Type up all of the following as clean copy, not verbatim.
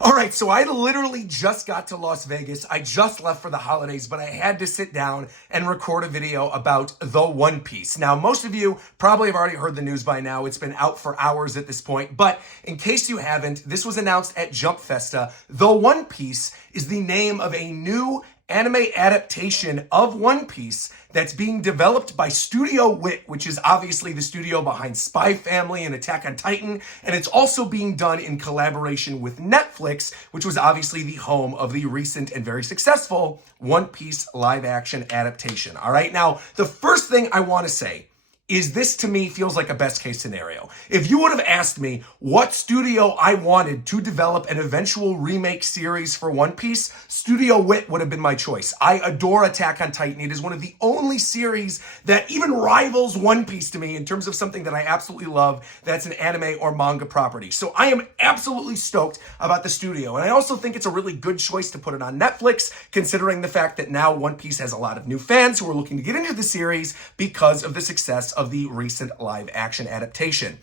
All right, so I literally just got to Las Vegas. I just left for the holidays, but I had to sit down and record a video about The One Piece. Now, most of you probably have already heard the news by now. It's been out for hours at this point, but in case you haven't, this was announced at Jump Festa. The One Piece is the name of a new anime adaptation of One Piece that's being developed by Studio Wit, which is obviously the studio behind Spy Family and Attack on Titan, and it's also being done in collaboration with Netflix, which was obviously the home of the recent and very successful One Piece live action adaptation. All right, now the first thing I want to say is this, to me, feels like a best case scenario. If you would have asked me what studio I wanted to develop an eventual remake series for One Piece, Studio Wit would have been my choice. I adore Attack on Titan. It is one of the only series that even rivals One Piece to me in terms of something that I absolutely love that's an anime or manga property. So I am absolutely stoked about the studio. And I also think it's a really good choice to put it on Netflix, considering the fact that now One Piece has a lot of new fans who are looking to get into the series because of the success of the recent live action adaptation.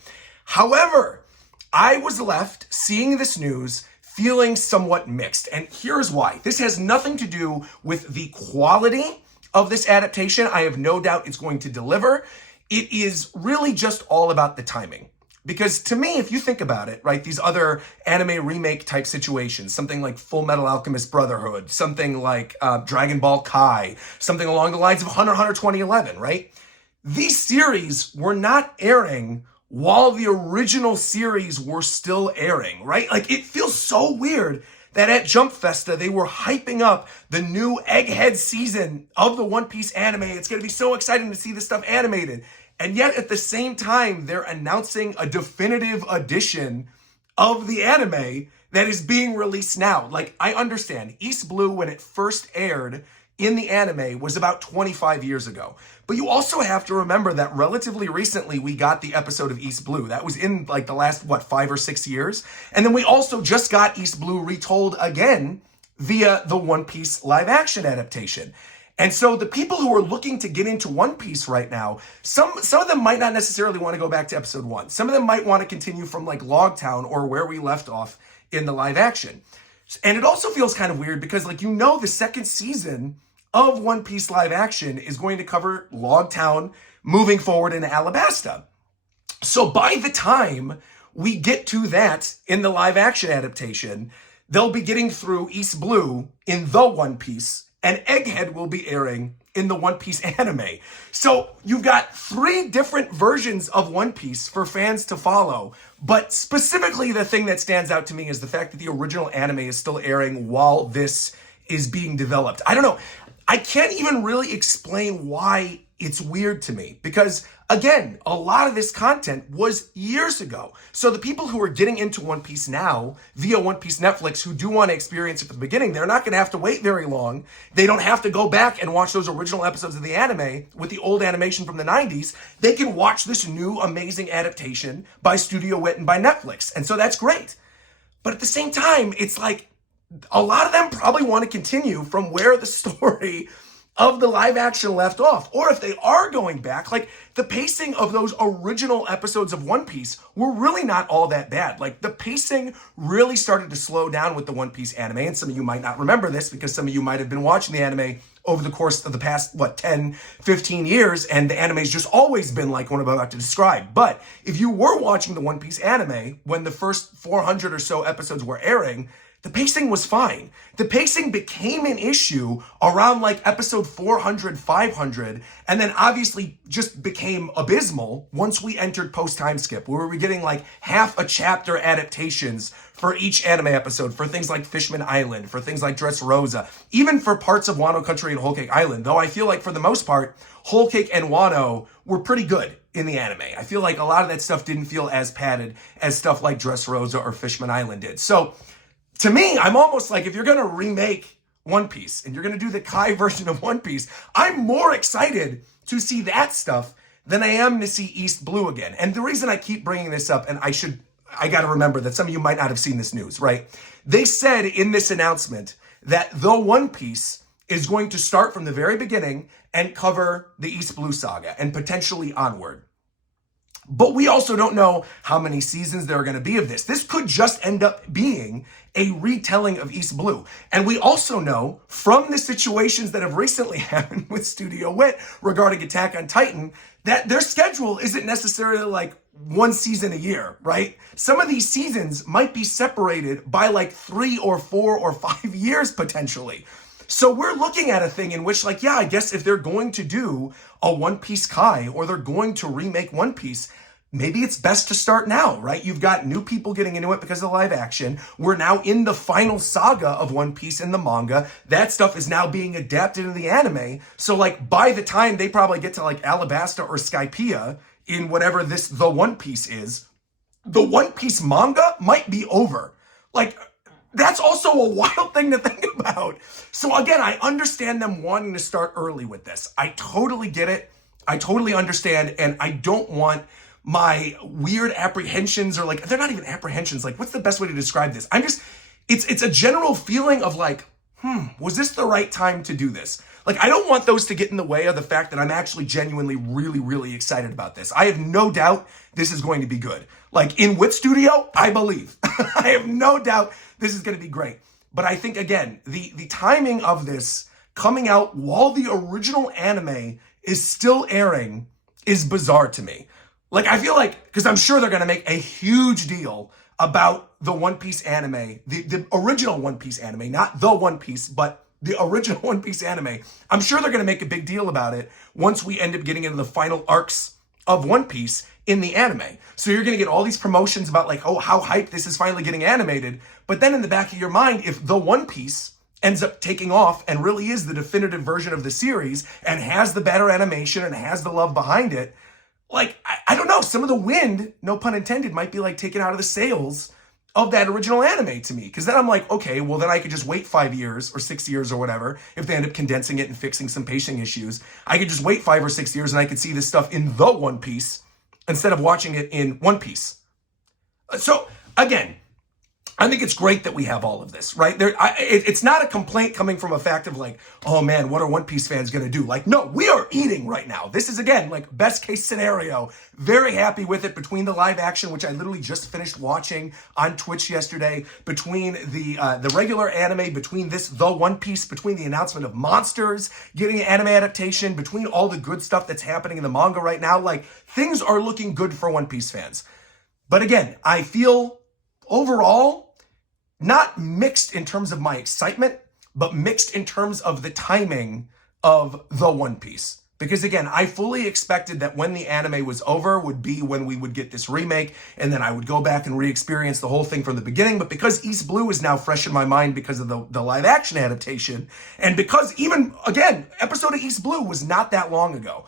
However, I was left seeing this news feeling somewhat mixed, and here's why. This has nothing to do with the quality of this adaptation. I have no doubt it's going to deliver. It is really just all about the timing. Because to me, if you think about it, right, these other anime remake type situations, something like Full Metal Alchemist Brotherhood, something like Dragon Ball Kai, something along the lines of Hunter x Hunter 2011, right? These series were not airing while the original series were still airing, right? Like, it feels so weird that at Jump Festa, they were hyping up the new Egghead season of the One Piece anime. It's going to be so exciting to see this stuff animated. And yet, at the same time, they're announcing a definitive edition of the anime that is being released now. Like, I understand, East Blue, when it first aired in the anime, was about 25 years ago. But you also have to remember that relatively recently we got the episode of East Blue. That was in like the last, 5 or 6 years? And then we also just got East Blue retold again via the One Piece live action adaptation. And so the people who are looking to get into One Piece right now, some of them might not necessarily want to go back to episode 1. Some of them might want to continue from like Logtown or where we left off in the live action. And it also feels kind of weird because, like, the second season of One Piece live action is going to cover Logtown moving forward in Alabasta. So by the time we get to that in the live action adaptation, they'll be getting through East Blue in the One Piece, and Egghead will be airing in the One Piece anime. So you've got 3 different versions of One Piece for fans to follow. But specifically, the thing that stands out to me is the fact that the original anime is still airing while this is being developed. I don't know. I can't even really explain why it's weird to me because, again, a lot of this content was years ago. So the people who are getting into One Piece now via One Piece Netflix who do want to experience it from the beginning, they're not going to have to wait very long. They don't have to go back and watch those original episodes of the anime with the old animation from the 90s. They can watch this new amazing adaptation by Studio Wit and by Netflix. And so that's great. But at the same time, it's like, a lot of them probably want to continue from where the story of the live action left off. Or if they are going back, like, the pacing of those original episodes of One Piece were really not all that bad. Like, the pacing really started to slow down with the One Piece anime. And some of you might not remember this because some of you might have been watching the anime over the course of the past, 10, 15 years, and the anime's just always been like what I'm about to describe. But if you were watching the One Piece anime when the first 400 or so episodes were airing, the pacing was fine. The pacing became an issue around like episode 400, 500, and then obviously just became abysmal once we entered post-time skip, where we were getting like half a chapter adaptations for each anime episode, for things like Fishman Island, for things like Dressrosa, even for parts of Wano Country and Whole Cake Island, though I feel like for the most part, Whole Cake and Wano were pretty good in the anime. I feel like a lot of that stuff didn't feel as padded as stuff like Dressrosa or Fishman Island did. So to me, I'm almost like, if you're going to remake One Piece and you're going to do the Kai version of One Piece, I'm more excited to see that stuff than I am to see East Blue again. And the reason I keep bringing this up, and I got to remember that some of you might not have seen this news, right? They said in this announcement that the One Piece is going to start from the very beginning and cover the East Blue saga and potentially onward. But we also don't know how many seasons there are going to be of this. This could just end up being a retelling of East Blue. And we also know from the situations that have recently happened with Studio Wit regarding Attack on Titan that their schedule isn't necessarily like one season a year, right? Some of these seasons might be separated by like 3 or 4 or 5 years potentially. So we're looking at a thing in which, like, yeah, I guess if they're going to do a One Piece Kai or they're going to remake One Piece, maybe it's best to start now, right? You've got new people getting into it because of live action. We're now in the final saga of One Piece in the manga. That stuff is now being adapted into the anime. So, like, by the time they probably get to, like, Alabasta or Skypiea in whatever the One Piece is, the One Piece manga might be over. Like, that's also a wild thing to think about. So again, I understand them wanting to start early with this. I totally get it. I totally understand. And I don't want my weird apprehensions, or like, they're not even apprehensions. Like, what's the best way to describe this? It's a general feeling of like, was this the right time to do this? Like, I don't want those to get in the way of the fact that I'm actually genuinely really, really excited about this. I have no doubt this is going to be good. Like, in Wit Studio, I believe. I have no doubt this is going to be great. But I think, again, the timing of this coming out while the original anime is still airing is bizarre to me. Like, I feel like, because I'm sure they're going to make a huge deal about the One Piece anime, the original One Piece anime, not the One Piece, but the original One Piece anime. I'm sure they're going to make a big deal about it once we end up getting into the final arcs of One Piece in the anime. So you're going to get all these promotions about like, oh, how hyped this is finally getting animated. But then in the back of your mind, if the One Piece ends up taking off and really is the definitive version of the series and has the better animation and has the love behind it, like, I don't know, some of the wind, no pun intended, might be like taken out of the sails of that original anime to me. Because then I'm like, okay, well then I could just wait 5 years or 6 years or whatever. If they end up condensing it and fixing some pacing issues, I could just wait 5 or 6 years and I could see this stuff in the One Piece instead of watching it in One Piece. So again, I think it's great that we have all of this, right? It's not a complaint coming from a fact of like, oh man, what are One Piece fans going to do? Like, no, we are eating right now. This is, again, like best case scenario. Very happy with it between the live action, which I literally just finished watching on Twitch yesterday, between the regular anime, between this, the One Piece, between the announcement of Monsters, getting an anime adaptation, between all the good stuff that's happening in the manga right now. Like, things are looking good for One Piece fans. But again, I feel overall, not mixed in terms of my excitement, but mixed in terms of the timing of the One Piece. Because again, I fully expected that when the anime was over would be when we would get this remake, and then I would go back and re-experience the whole thing from the beginning. But because East Blue is now fresh in my mind because of the live action adaptation, and because even, again, episode of East Blue was not that long ago.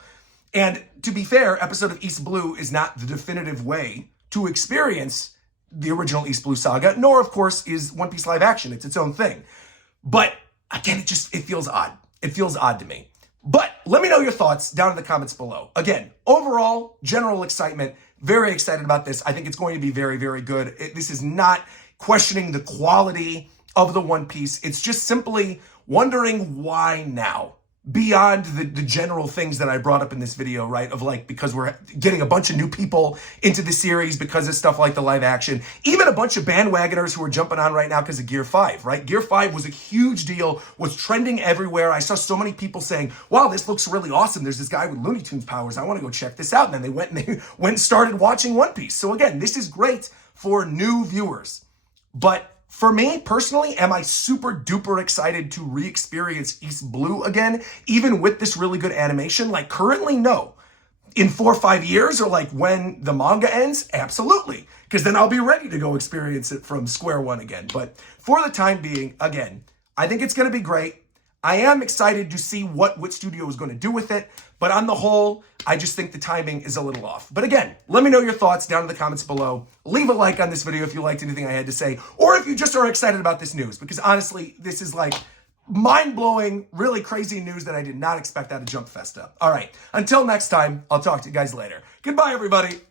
And to be fair, episode of East Blue is not the definitive way to experience the original East Blue saga, nor of course is One Piece live action. It's its own thing. But again, it feels odd. It feels odd to me. But let me know your thoughts down in the comments below. Again, overall, general excitement. Very excited about this. I think it's going to be very, very good. This is not questioning the quality of the One Piece. It's just simply wondering why now. Beyond the general things that I brought up in this video, right? Of like, because we're getting a bunch of new people into the series because of stuff like the live action. Even a bunch of bandwagoners who are jumping on right now because of Gear 5, right? Gear 5 was a huge deal, was trending everywhere. I saw so many people saying, wow, this looks really awesome. There's this guy with Looney Tunes powers. I want to go check this out. And then they went and started watching One Piece. So again, this is great for new viewers. But for me, personally, am I super duper excited to re-experience East Blue again, even with this really good animation? Like, currently, no. In 4 or 5 years, or like when the manga ends, absolutely. Because then I'll be ready to go experience it from square one again. But for the time being, again, I think it's going to be great. I am excited to see what Wit Studio is going to do with it. But on the whole, I just think the timing is a little off. But again, let me know your thoughts down in the comments below. Leave a like on this video if you liked anything I had to say, or if you just are excited about this news, because honestly, this is like mind-blowing, really crazy news that I did not expect out of Jump Festa. All right, until next time, I'll talk to you guys later. Goodbye, everybody.